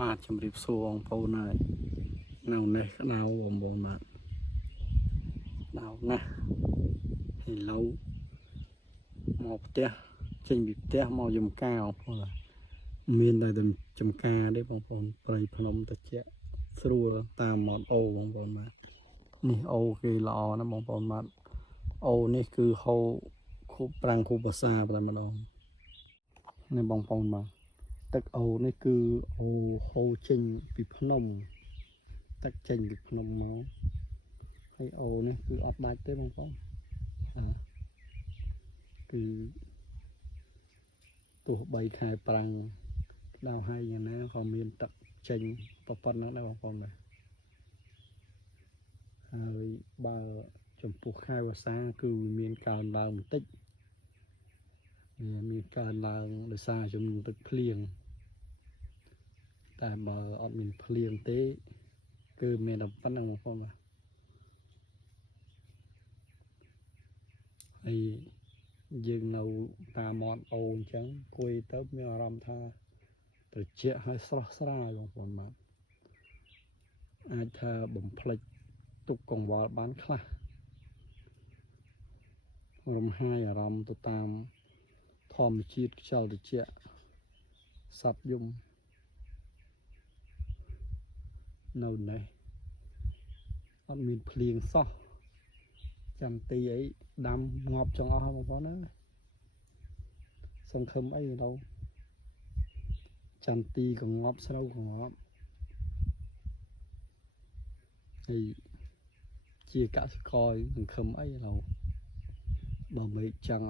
បាទជំរាបសួរបងប្អូនហើយនៅនេះក្តៅបងប្អូនបាទក្តៅណាស់ឥឡូវមកផ្ទះចេញពីផ្ទះមកចំការបងប្អូនមានតែចំការទេបងប្អូនព្រៃភ្នំតិចស្រួលតាមមាត់អូបងប្អូនបាទនេះអូគេល្អណាស់បងប្អូនបាទអូនេះគឺហូរខូបប្រាំងខូបភាសាតែម្ដងនេះបងប្អូនបាទទឹកអូនេះគឺអូហូរចេញពីភ្នំទឹកចេញពីភ្នំមកហើយអូនេះគឺអត់ដាច់ទេបងប្អូនគឺទោះបីខែប្រាំងក្តៅហើយយ៉ាងណាក៏មានទឹកចេញប៉ុណ្ណឹងដែរបងប្អូនបាទហើយបើចំពោះខែវស្សាគឺមានកើនឡើងបន្តិចមានកើនឡើងដោយសារចំនួនទឹកភ្លៀងតែបើអត់មានភ្លៀងទេគឺមានតែប៉ុណ្្នឹងបងប្អូនបាទហើយយើងនៅតាមមាត់អូអញ្ចឹងគួយទៅមានអារម្មណ៍ថាត្រជាក់ហើយស្រស់ស្រាយបងប្អូនបាទអាចថាបំភ្លេចទុក្ខកង្វល់បានខ្លះរំហាយអារម្មណ៍ទៅតាមធម្មជាតិខ្យល់ត្រជាក់សត្វយំនៅនេះអត់មានភ្លៀងសោះចាំទីអីដាំងាប់ចង់អស់បងប្អូនណាសង្ឃឹមអីទៅចាំទីក៏ងាប់ស្រូវក៏ងាប់ហើយជាកសិករសង្ឃឹមអីទៅបើមេឃចឹង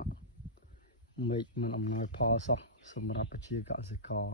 មេឃមិនអំណោយផលសោះសម្រាប់ប្រជាកសិករ